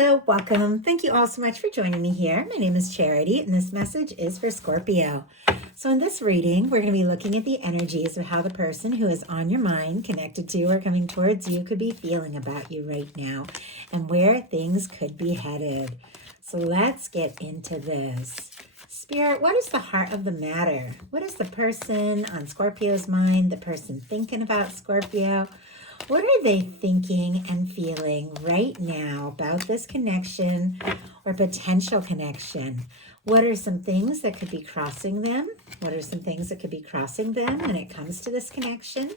Hello, welcome. Thank you all so much for joining me here. My name is Charity, and this message is for Scorpio. So in this reading, we're going to be looking at the energies of how the person who is on your mind, connected to, or coming towards you could be feeling about you right now, and where things could be headed. So let's get into this. Spirit, what is the heart of the matter? What is the person on Scorpio's mind, the person thinking about Scorpio? What are they thinking and feeling right now about this connection or potential connection? What are some things that could be crossing them? What are some things that could be crossing them when it comes to this connection?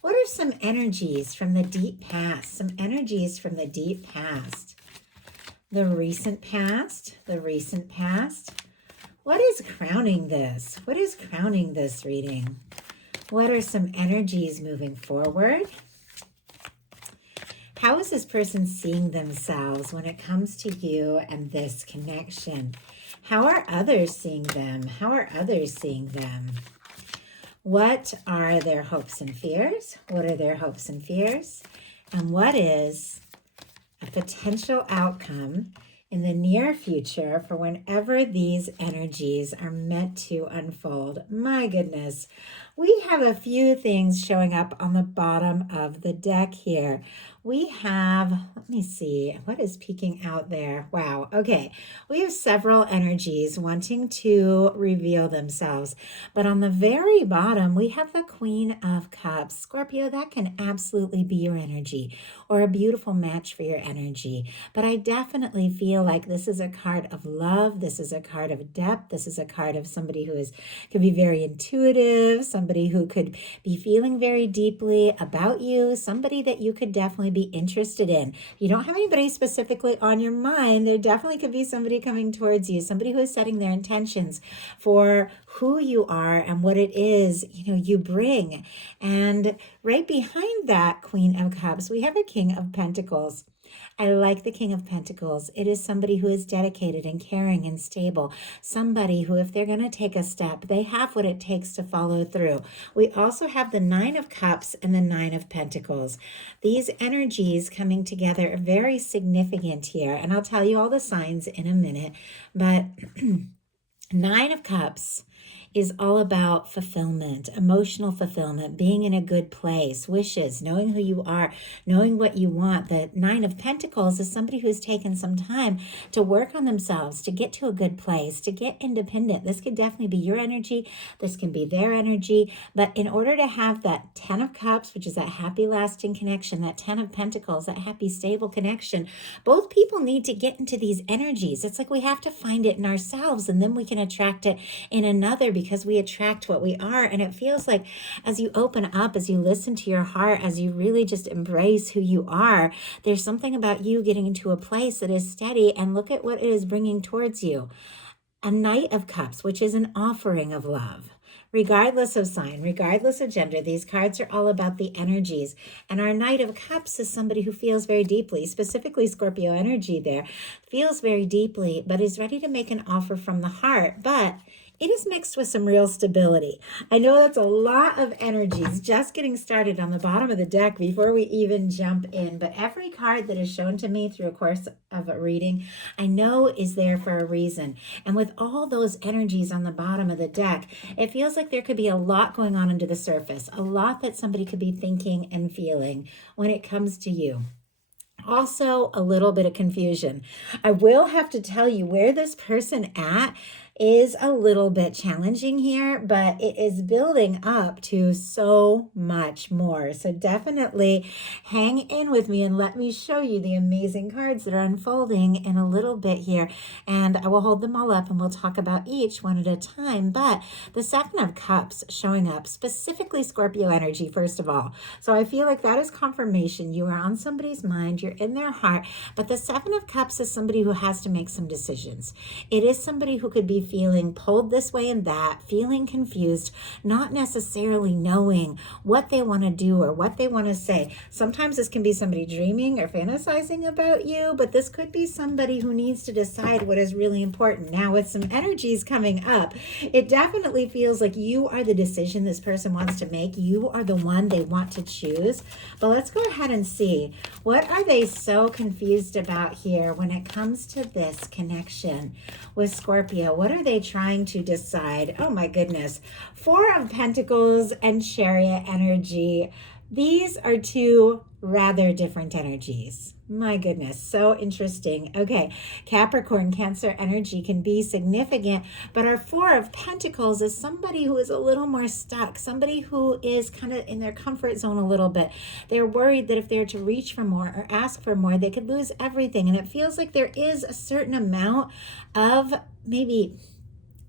What are some energies from the deep past? Some energies from the deep past. The recent past. What is crowning this? What is crowning this reading? What are some energies moving forward? How is this person seeing themselves when it comes to you and this connection? How are others seeing them? What are their hopes and fears? And what is a potential outcome in the near future for whenever these energies are meant to unfold? My goodness, we have a few things showing up on the bottom of the deck here. We have, let me see, what is peeking out there? Wow, okay. We have several energies wanting to reveal themselves. But on the very bottom, we have the Queen of Cups. Scorpio, that can absolutely be your energy or a beautiful match for your energy. But I definitely feel like this is a card of love. This is a card of depth. This is a card of somebody who could be very intuitive, somebody who could be feeling very deeply about you, somebody that you could definitely be interested in. If you don't have anybody specifically on your mind, there definitely could be somebody coming towards you, somebody who is setting their intentions for who you are and what it is, you bring. And right behind that Queen of Cups, we have a King of Pentacles. I like the King of Pentacles. It is somebody who is dedicated and caring and stable. Somebody who, if they're going to take a step, they have what it takes to follow through. We also have the Nine of Cups and the Nine of Pentacles. These energies coming together are very significant here. And I'll tell you all the signs in a minute. But Nine of Cups is all about fulfillment, emotional fulfillment, being in a good place, wishes, knowing who you are, knowing what you want. The Nine of Pentacles is somebody who's taken some time to work on themselves, to get to a good place, to get independent. This could definitely be your energy. This can be their energy. But in order to have that 10 of Cups, which is that happy, lasting connection, that 10 of Pentacles, that happy, stable connection, both people need to get into these energies. It's like we have to find it in ourselves, and then we can attract it in another, because we attract what we are. And it feels like as you open up, as you listen to your heart, as you really just embrace who you are, there's something about you getting into a place that is steady, and look at what it is bringing towards you. A Knight of Cups, which is an offering of love. Regardless of sign, regardless of gender, these cards are all about the energies. And our Knight of Cups is somebody who feels very deeply, specifically Scorpio energy there, feels very deeply, but is ready to make an offer from the heart. But it is mixed with some real stability. I know that's a lot of energies just getting started on the bottom of the deck before we even jump in. But every card that is shown to me through a course of a reading, I know is there for a reason. And with all those energies on the bottom of the deck, it feels like there could be a lot going on under the surface, a lot that somebody could be thinking and feeling when it comes to you. Also, a little bit of confusion. I will have to tell you where this person is a little bit challenging here, but it is building up to so much more. So definitely hang in with me and let me show you the amazing cards that are unfolding in a little bit here. And I will hold them all up and we'll talk about each one at a time. But the Seven of Cups showing up, specifically Scorpio energy, first of all. So I feel like that is confirmation. You are on somebody's mind, you're in their heart, but the Seven of Cups is somebody who has to make some decisions. It is somebody who could be feeling pulled this way and that, feeling confused, not necessarily knowing what they want to do or what they want to say. Sometimes this can be somebody dreaming or fantasizing about you, but this could be somebody who needs to decide what is really important. Now, with some energies coming up, it definitely feels like you are the decision this person wants to make. You are the one they want to choose. But let's go ahead and see, what are they so confused about here when it comes to this connection with Scorpio? What are they trying to decide? Oh my goodness. Four of Pentacles and Chariot energy. These are two rather different energies. My goodness, so interesting. Okay, Capricorn, Cancer energy can be significant, but our Four of Pentacles is somebody who is a little more stuck, somebody who is kind of in their comfort zone a little bit. They're worried that if they're to reach for more or ask for more, they could lose everything. And it feels like there is a certain amount of maybe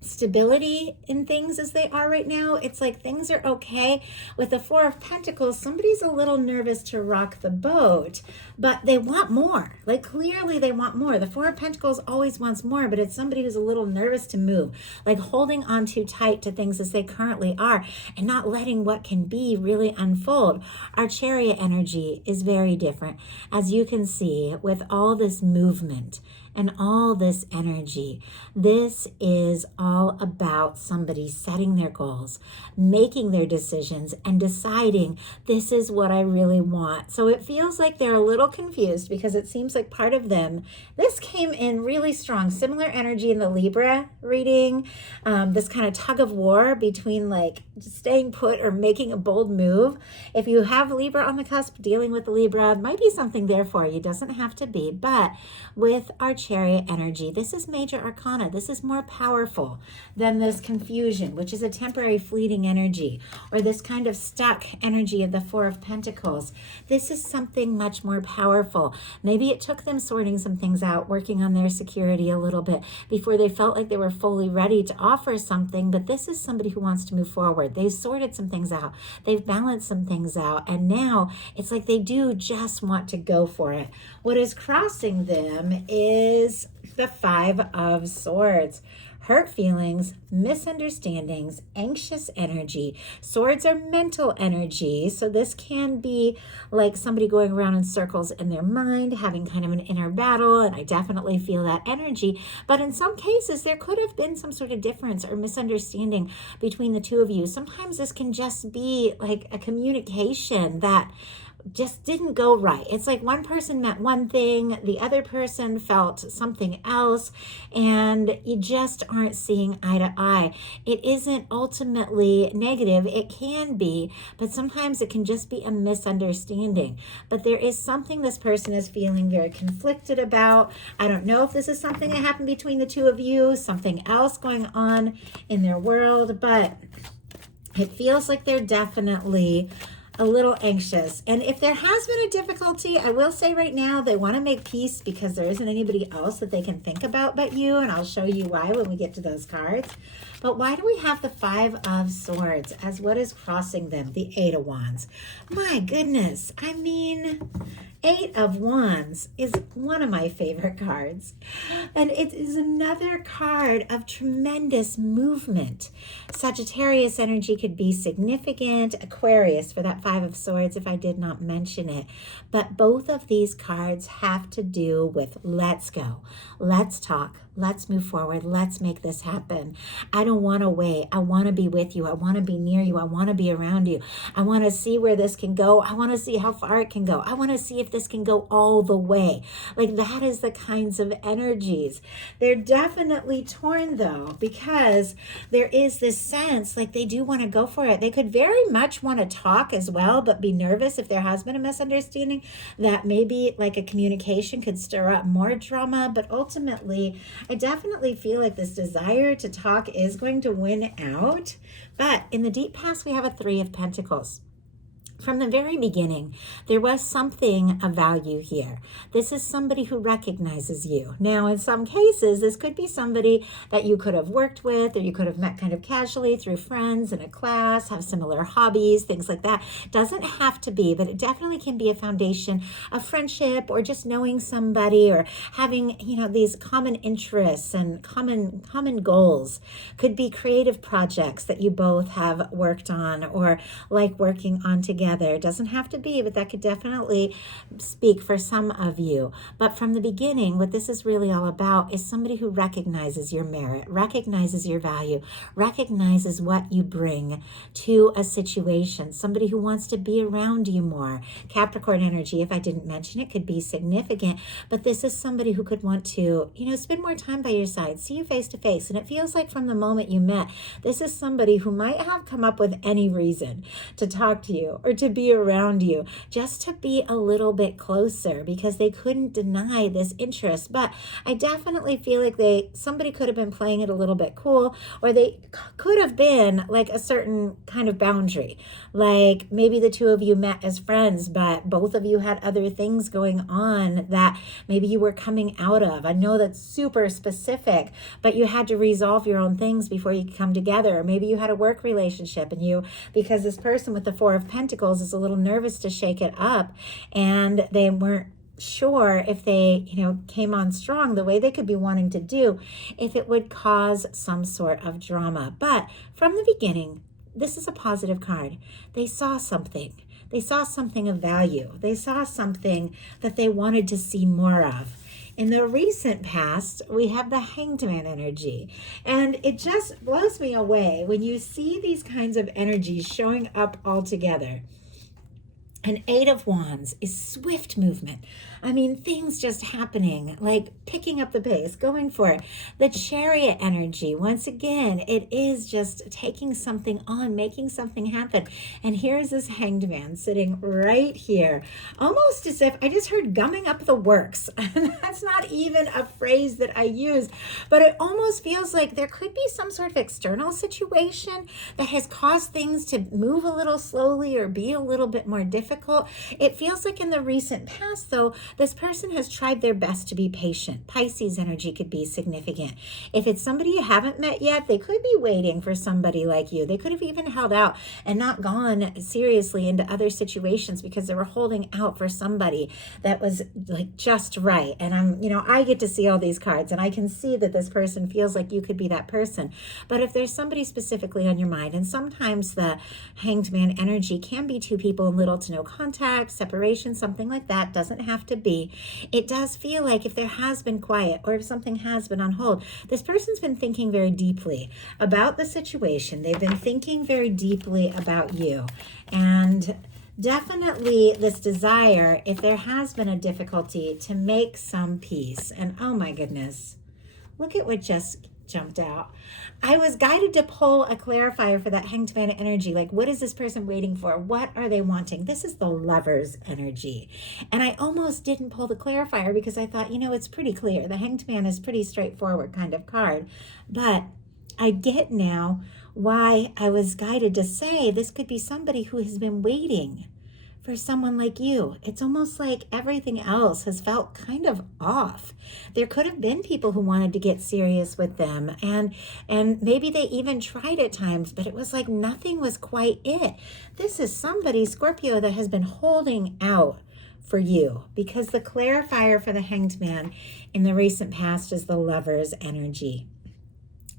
stability in things as they are right now. It's like things are okay. With the Four of Pentacles, somebody's a little nervous to rock the boat, but they want more. Like clearly they want more. The Four of Pentacles always wants more, but it's somebody who's a little nervous to move, like holding on too tight to things as they currently are and not letting what can be really unfold. Our Chariot energy is very different. As you can see, with all this movement and all this energy, this is all about somebody setting their goals, making their decisions, and deciding this is what I really want. So it feels like they're a little confused because it seems like part of them, this came in really strong, similar energy in the Libra reading, this kind of tug of war between like staying put or making a bold move. If you have Libra on the cusp, dealing with the Libra, it might be something there for you. Doesn't have to be, but with our Chariot energy, this is major arcana. This is more powerful than this confusion, which is a temporary fleeting energy, or this kind of stuck energy of the Four of Pentacles. This is something much more powerful. Maybe it took them sorting some things out, working on their security a little bit before they felt like they were fully ready to offer something, but this is somebody who wants to move forward. They've sorted some things out. They've balanced some things out, and now it's like they do just want to go for it. What is crossing them is the Five of Swords. Hurt feelings, misunderstandings, anxious energy. Swords are mental energy, so this can be like somebody going around in circles in their mind, having kind of an inner battle, and I definitely feel that energy. But in some cases, there could have been some sort of difference or misunderstanding between the two of you. Sometimes this can just be like a communication that just didn't go right. It's like one person meant one thing, the other person felt something else, and you just aren't seeing eye to eye. It isn't ultimately negative. It can be, but sometimes it can just be a misunderstanding. But there is something this person is feeling very conflicted about. I don't know if this is something that happened between the two of you, something else going on in their world, but it feels like they're definitely a little anxious. And if there has been a difficulty, I will say right now, they want to make peace because there isn't anybody else that they can think about but you. And I'll show you why when we get to those cards. But why do we have the Five of Swords as what is crossing them? The Eight of Wands. My goodness. I mean, Eight of Wands is one of my favorite cards. And it is another card of tremendous movement. Sagittarius energy could be significant. Aquarius for that Five of Swords, if I did not mention it. But both of these cards have to do with let's go. Let's talk. Let's move forward. Let's make this happen. I don't want to wait. I want to be with you. I want to be near you. I want to be around you. I want to see where this can go. I want to see how far it can go. I want to see if this can go all the way. Like that is the kinds of energies. They're definitely torn though, because there is this sense like they do want to go for it. They could very much want to talk as well, but be nervous if there has been a misunderstanding that maybe like a communication could stir up more drama. But ultimately, I definitely feel like this desire to talk is going to win out. But in the deep past, we have a Three of Pentacles. from the very beginning, there was something of value here. This is somebody who recognizes you. Now, in some cases, this could be somebody that you could have worked with, or you could have met kind of casually through friends in a class, have similar hobbies, things like that. Doesn't have to be, but it definitely can be a foundation of friendship, or just knowing somebody, or having, these common interests and common goals. Could be creative projects that you both have worked on or like working on together. It doesn't have to be, but that could definitely speak for some of you. But from the beginning, what this is really all about is somebody who recognizes your merit, recognizes your value, recognizes what you bring to a situation, somebody who wants to be around you more. Capricorn energy, if I didn't mention it, could be significant, but this is somebody who could want to, spend more time by your side, see you face to face. And it feels like from the moment you met, this is somebody who might have come up with any reason to talk to you or to be around you, just to be a little bit closer, because they couldn't deny this interest. But I definitely feel like somebody could have been playing it a little bit cool, or they could have been like a certain kind of boundary. Like maybe the two of you met as friends, but both of you had other things going on that maybe you were coming out of. I know that's super specific, but you had to resolve your own things before you could come together. Or maybe you had a work relationship, and because this person with the Four of Pentacles is a little nervous to shake it up, and they weren't sure if they, came on strong the way they could be wanting to do, if it would cause some sort of drama. But from the beginning, this is a positive card. They saw something. They saw something of value. They saw something that they wanted to see more of. In the recent past, we have the Hanged Man energy, and it just blows me away when you see these kinds of energies showing up all together. An Eight of Wands is swift movement. I mean, things just happening, like picking up the pace, going for it. The Chariot energy, once again, it is just taking something on, making something happen. And here's this Hanged Man sitting right here, almost as if I just heard gumming up the works. And that's not even a phrase that I use, but it almost feels like there could be some sort of external situation that has caused things to move a little slowly or be a little bit more difficult. It feels like in the recent past, though, this person has tried their best to be patient. Pisces energy could be significant. If it's somebody you haven't met yet, they could be waiting for somebody like you. They could have even held out and not gone seriously into other situations because they were holding out for somebody that was like just right. And I get to see all these cards, and I can see that this person feels like you could be that person. But if there's somebody specifically on your mind, and sometimes the Hanged Man energy can be two people in little to no contact, separation, something like that, doesn't have to be. It does feel like if there has been quiet, or if something has been on hold, this person's been thinking very deeply about the situation. They've been thinking very deeply about you. And definitely this desire, if there has been a difficulty, to make some peace. And oh my goodness, look at what just jumped out. I was guided to pull a clarifier for that Hanged Man energy. Like, what is this person waiting for? What are they wanting? This is the Lover's energy. And I almost didn't pull the clarifier because I thought, it's pretty clear. The Hanged Man is pretty straightforward kind of card. But I get now why I was guided to say this could be somebody who has been waiting for someone like you. It's almost like everything else has felt kind of off. There could have been people who wanted to get serious with them, and maybe they even tried at times, but it was like nothing was quite it. This is somebody, Scorpio, that has been holding out for you, because the clarifier for the Hanged Man in the recent past is the Lover's energy.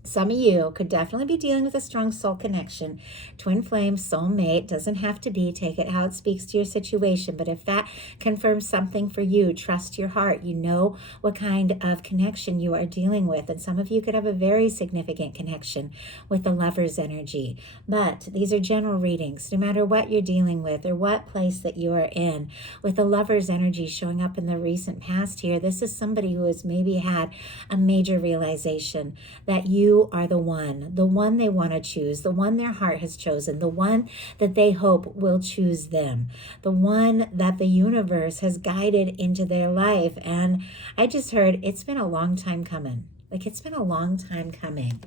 Some of you could definitely be dealing with a strong soul connection, twin flame, soulmate. Doesn't have to be. Take it how it speaks to your situation. But if that confirms something for you, trust your heart. You know what kind of connection you are dealing with. And some of you could have a very significant connection with the Lover's energy. But these are general readings. No matter what you're dealing with or what place that you are in, with the Lover's energy showing up in the recent past here, this is somebody who has maybe had a major realization that you are the one they want to choose, the one their heart has chosen, the one that they hope will choose them, the one that the universe has guided into their life. And I just heard it's been a long time coming. Like, it's been a long time coming.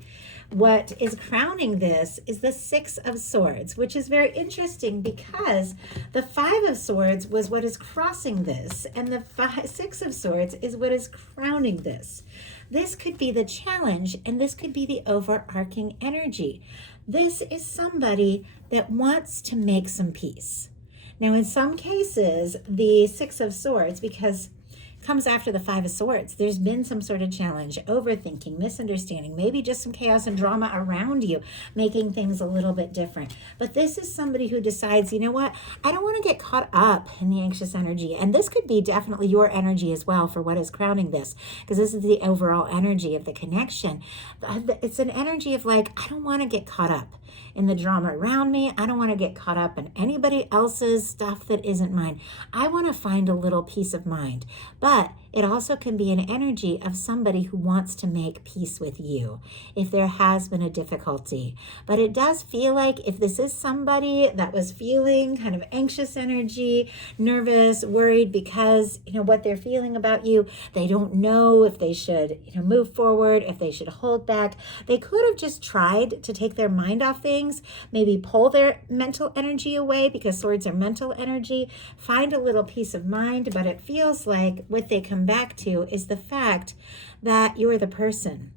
What is crowning this is the Six of Swords, which is very interesting because the Five of Swords was what is crossing this, and the Six of Swords is what is crowning this. This could be the challenge, and this could be the overarching energy. This is somebody that wants to make some peace. Now, in some cases, the Six of Swords, because comes after the Five of Swords. There's been some sort of challenge, overthinking, misunderstanding, maybe just some chaos and drama around you, making things a little bit different. But this is somebody who decides, you know what, I don't want to get caught up in the anxious energy. And this could be definitely your energy as well for what is crowning this, because this is the overall energy of the connection. It's an energy of like, I don't want to get caught up in the drama around me. I don't want to get caught up in anybody else's stuff that isn't mine. I want to find a little peace of mind. But it also can be an energy of somebody who wants to make peace with you if there has been a difficulty. But it does feel like if this is somebody that was feeling kind of anxious energy, nervous, worried because, what they're feeling about you, they don't know if they should, move forward, if they should hold back. They could have just tried to take their mind off things, maybe pull their mental energy away because swords are mental energy, find a little peace of mind. But it feels like what they come back to is the fact that you're the person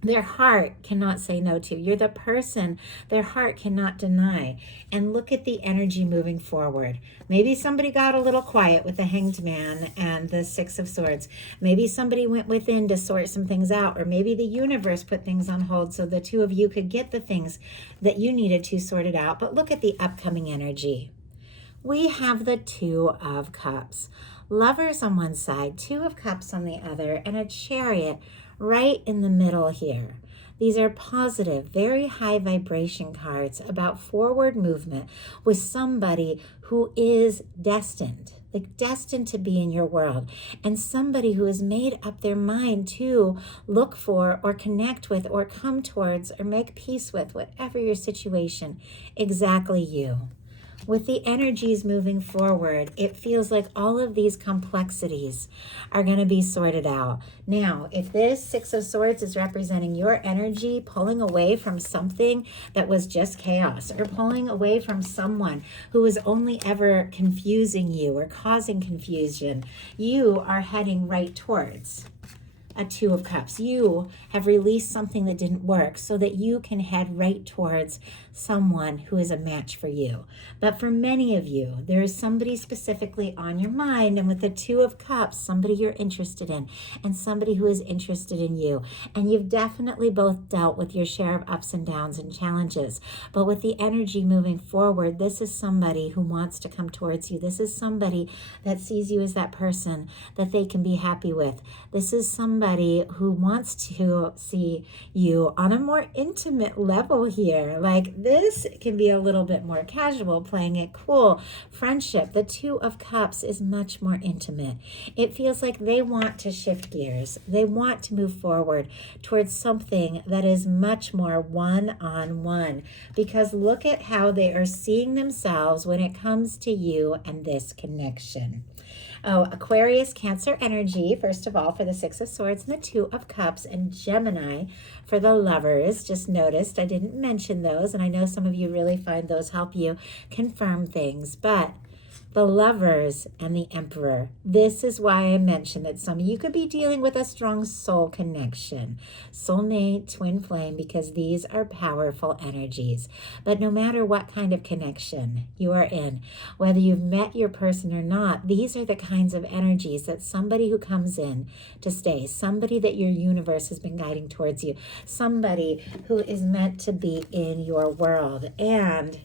their heart cannot say no to. You're the person their heart cannot deny. And look at the energy moving forward. Maybe somebody got a little quiet with the Hanged Man and the Six of Swords. Maybe somebody went within to sort some things out, or maybe the universe put things on hold so the two of you could get the things that you needed to sort it out. But look at the upcoming energy. We have the Two of Cups. Lovers on one side, Two of Cups on the other, and a Chariot right in the middle here. These are positive, very high vibration cards about forward movement with somebody who is destined to be in your world, and somebody who has made up their mind to look for or connect with or come towards or make peace with, whatever your situation, exactly you. With the energies moving forward, it feels like all of these complexities are going to be sorted out. Now, if this Six of Swords is representing your energy pulling away from something that was just chaos, or pulling away from someone who was only ever confusing you or causing confusion, you are heading right towards a Two of Cups. You have released something that didn't work so that you can head right towards someone who is a match for you. But for many of you, there is somebody specifically on your mind, and with the Two of Cups, somebody you're interested in and somebody who is interested in you. And you've definitely both dealt with your share of ups and downs and challenges. But with the energy moving forward, this is somebody who wants to come towards you. This is somebody that sees you as that person that they can be happy with. This is somebody who wants to see you on a more intimate level here. Like, this can be a little bit more casual, playing it cool. Friendship, the Two of Cups is much more intimate. It feels like they want to shift gears. They want to move forward towards something that is much more one-on-one, because look at how they are seeing themselves when it comes to you and this connection. Oh, Aquarius, Cancer energy, first of all, for the Six of Swords and the Two of Cups, and Gemini for the Lovers. Just noticed I didn't mention those, and I know some of you really find those help you confirm things, but the Lovers and the Emperor. This is why I mentioned that some of you could be dealing with a strong soul connection, soulmate, twin flame, because these are powerful energies. But no matter what kind of connection you are in, whether you've met your person or not, these are the kinds of energies that somebody who comes in to stay, somebody that your universe has been guiding towards you, somebody who is meant to be in your world. And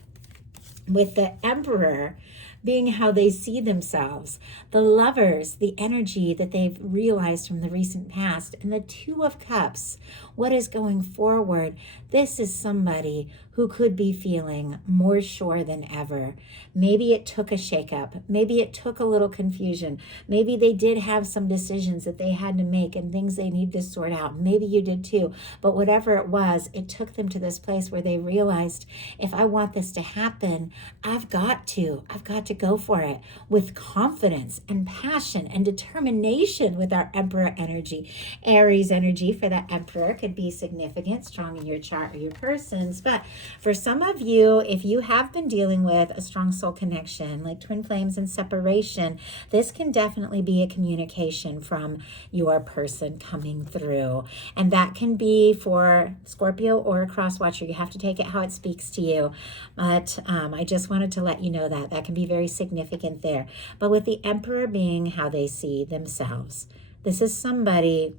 with the Emperor being how they see themselves, the Lovers, the energy that they've realized from the recent past, and the Two of Cups, what is going forward. This is somebody who could be feeling more sure than ever. Maybe it took a shakeup. Maybe it took a little confusion. Maybe they did have some decisions that they had to make and things they need to sort out. Maybe you did too. But whatever it was, it took them to this place where they realized, if I want this to happen, I've got to go for it with confidence and passion and determination with our Emperor energy. Aries energy for that Emperor could be significant, strong in your chart or your person's. But for some of you, if you have been dealing with a strong soul connection, like twin flames and separation, this can definitely be a communication from your person coming through. And that can be for Scorpio or a cross watcher. You have to take it how it speaks to you. But I just wanted to let you know that can be very significant there. But with the Emperor being how they see themselves, this is somebody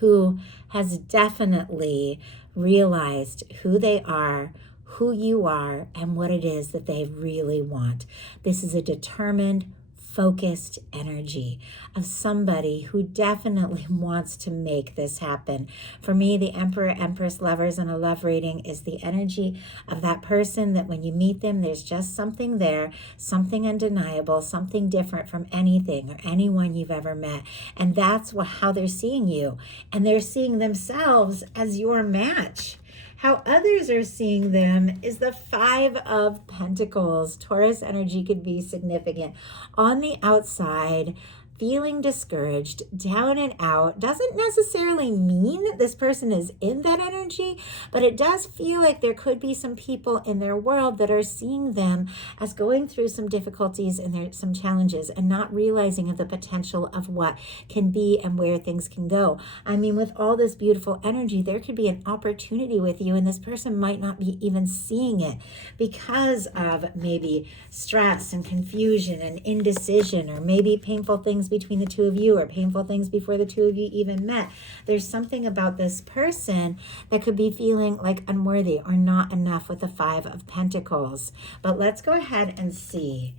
who has definitely realized who they are, who you are, and what it is that they really want. This is a determined, focused energy of somebody who definitely wants to make this happen. For me, the Emperor, Empress, Lovers, and a love reading is the energy of that person that when you meet them, there's just something there, something undeniable, something different from anything or anyone you've ever met. And that's how they're seeing you. And they're seeing themselves as your match. How others are seeing them is the Five of Pentacles. Taurus energy could be significant. On the outside, feeling discouraged, down and out, doesn't necessarily mean that this person is in that energy, but it does feel like there could be some people in their world that are seeing them as going through some difficulties and some challenges and not realizing of the potential of what can be and where things can go. I mean, with all this beautiful energy, there could be an opportunity with you, and this person might not be even seeing it because of maybe stress and confusion and indecision, or maybe painful things between the two of you, or painful things before the two of you even met. There's something about this person that could be feeling like unworthy or not enough with the Five of Pentacles. But let's go ahead and see.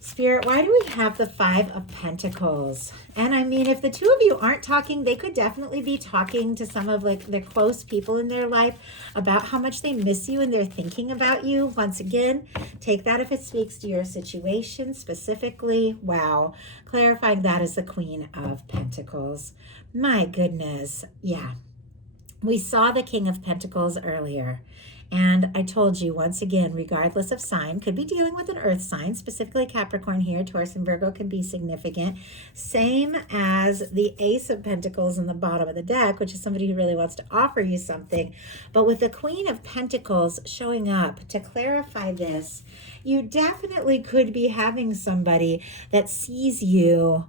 Spirit, why do we have the Five of Pentacles? And I mean, if the two of you aren't talking, they could definitely be talking to some of like the close people in their life about how much they miss you and they're thinking about you. Once again, take that if it speaks to your situation specifically. Wow. Clarifying that as the Queen of Pentacles. My goodness. Yeah. We saw the King of Pentacles earlier. And I told you, once again, regardless of sign, could be dealing with an earth sign, specifically Capricorn here. Taurus and Virgo can be significant. Same as the Ace of Pentacles in the bottom of the deck, which is somebody who really wants to offer you something. But with the Queen of Pentacles showing up to clarify this, you definitely could be having somebody that sees you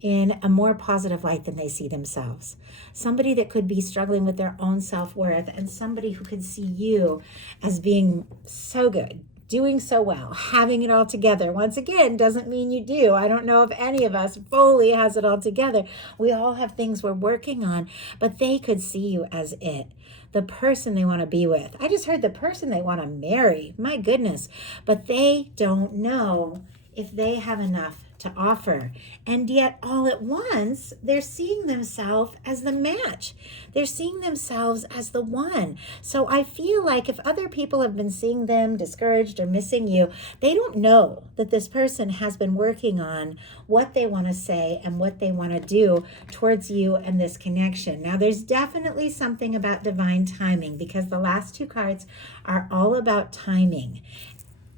in a more positive light than they see themselves. Somebody that could be struggling with their own self-worth, and somebody who could see you as being so good, doing so well, having it all together. Once again, doesn't mean you do. I don't know if any of us fully has it all together. We all have things we're working on, but they could see you as it. The person they want to be with. I just heard the person they want to marry. My goodness. But they don't know if they have enough to offer. And yet all at once, they're seeing themselves as the match. They're seeing themselves as the one. So I feel like if other people have been seeing them discouraged or missing you, they don't know that this person has been working on what they want to say and what they want to do towards you and this connection. Now, there's definitely something about divine timing, because the last two cards are all about timing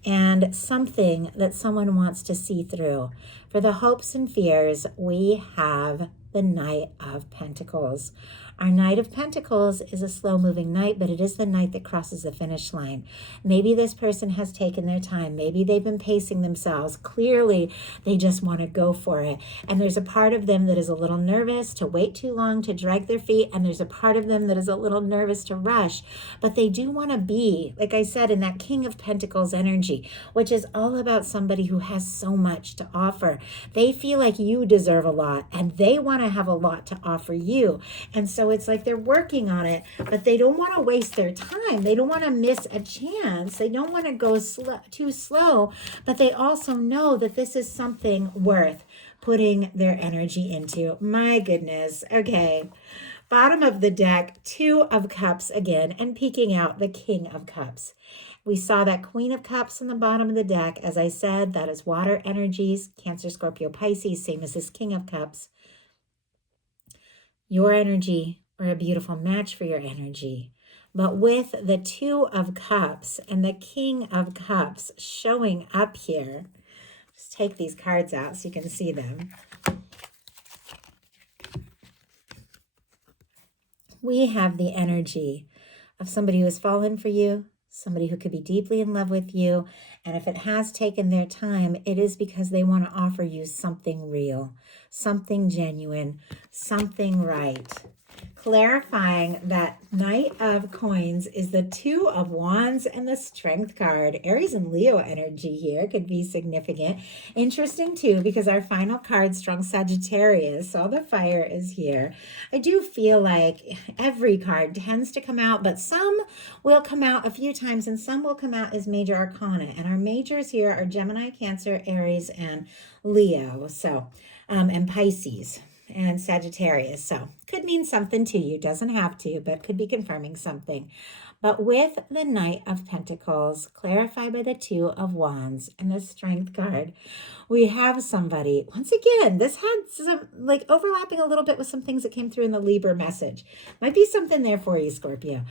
and something that someone wants to see through. For the hopes and fears, we have the Knight of Pentacles. Our Knight of Pentacles is a slow-moving knight, but it is the knight that crosses the finish line. Maybe this person has taken their time. Maybe they've been pacing themselves. Clearly, they just want to go for it. And there's a part of them that is a little nervous to wait too long, to drag their feet, and there's a part of them that is a little nervous to rush. But they do want to be, like I said, in that King of Pentacles energy, which is all about somebody who has so much to offer. They feel like you deserve a lot, and they want to have a lot to offer you. And so it's like they're working on it, but they don't want to waste their time. They don't want to miss a chance. They don't want to go too slow, but they also know that this is something worth putting their energy into. My goodness. Okay. Bottom of the deck, Two of Cups again, and peeking out the King of Cups. We saw that Queen of Cups in the bottom of the deck. As I said, that is water energies, Cancer, Scorpio, Pisces, same as this King of Cups. Your energy, or a beautiful match for your energy. But with the Two of Cups and the King of Cups showing up here, just take these cards out so you can see them. We have the energy of somebody who has fallen for you, somebody who could be deeply in love with you. And if it has taken their time, it is because they want to offer you something real, something genuine, something right. Clarifying that Knight of Coins is the Two of Wands and the Strength card. Aries and Leo energy here could be significant. Interesting too, because our final card, Strong Sagittarius, all the fire is here. I do feel like every card tends to come out, but some will come out a few times and some will come out as major arcana. And our majors here are Gemini, Cancer, Aries, and Leo. So, and Pisces and Sagittarius. So could mean something to you, doesn't have to, but could be confirming something. But with the Knight of Pentacles, clarified by the Two of Wands and the Strength card, we have somebody, once again, this had some like overlapping a little bit with some things that came through in the Libra message. Might be something there for you, Scorpio.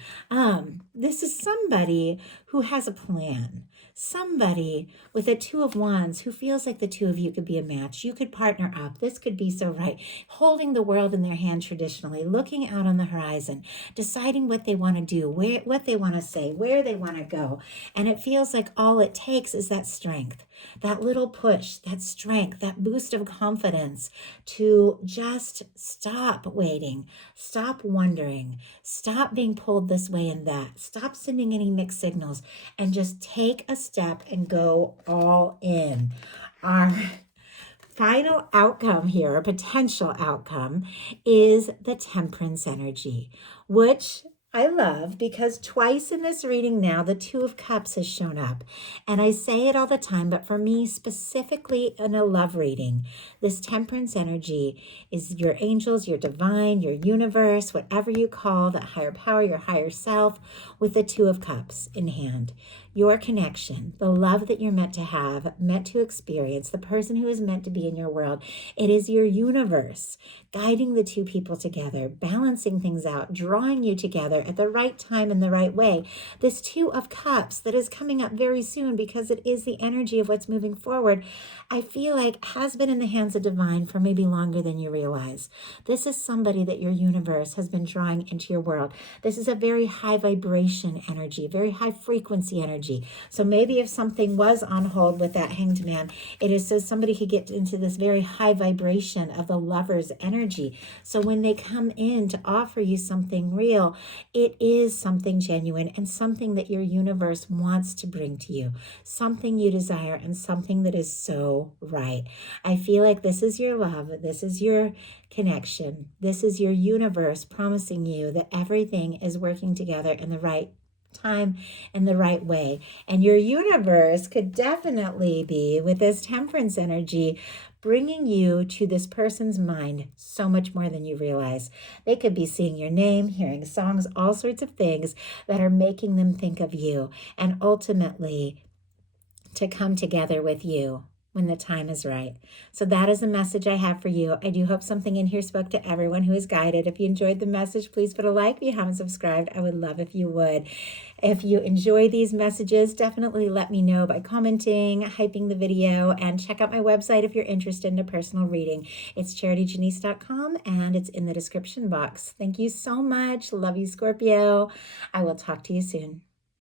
This is somebody who has a plan. Somebody with a Two of Wands who feels like the two of you could be a match. You could partner up. This could be so right. Holding the world in their hand traditionally, looking out on the horizon, deciding what they want to do, what they want to say, where they want to go. And it feels like all it takes is that strength, that little push, that strength, that boost of confidence to just stop waiting, stop wondering, stop being pulled this way and that, stop sending any mixed signals, and just take a step and go all in. Our final outcome here, a potential outcome, is the Temperance energy, which I love because twice in this reading now, the Two of Cups has shown up. And I say it all the time, but for me, specifically in a love reading, this Temperance energy is your angels, your divine, your universe, whatever you call that higher power, your higher self, with the Two of Cups in hand. Your connection, the love that you're meant to have, meant to experience, the person who is meant to be in your world. It is your universe guiding the two people together, balancing things out, drawing you together at the right time in the right way. This Two of Cups that is coming up very soon because it is the energy of what's moving forward, I feel like has been in the hands of divine for maybe longer than you realize. This is somebody that your universe has been drawing into your world. This is a very high vibration energy, very high frequency energy. So maybe if something was on hold with that Hanged Man, it is so somebody could get into this very high vibration of the lover's energy. So when they come in to offer you something real, it is something genuine and something that your universe wants to bring to you, something you desire and something that is so right. I feel like this is your love. This is your connection. This is your universe promising you that everything is working together in the right time in the right way. And your universe could definitely be, with this Temperance energy, bringing you to this person's mind so much more than you realize. They could be seeing your name, hearing songs, all sorts of things that are making them think of you, and ultimately to come together with you when the time is right. So that is the message I have for you. I do hope something in here spoke to everyone who is guided. If you enjoyed the message, please put a like. If you haven't subscribed, I would love if you would. If you enjoy these messages, definitely let me know by commenting, hyping the video, and check out my website if you're interested in a personal reading. It's charityjanice.com and it's in the description box. Thank you so much. Love you, Scorpio. I will talk to you soon.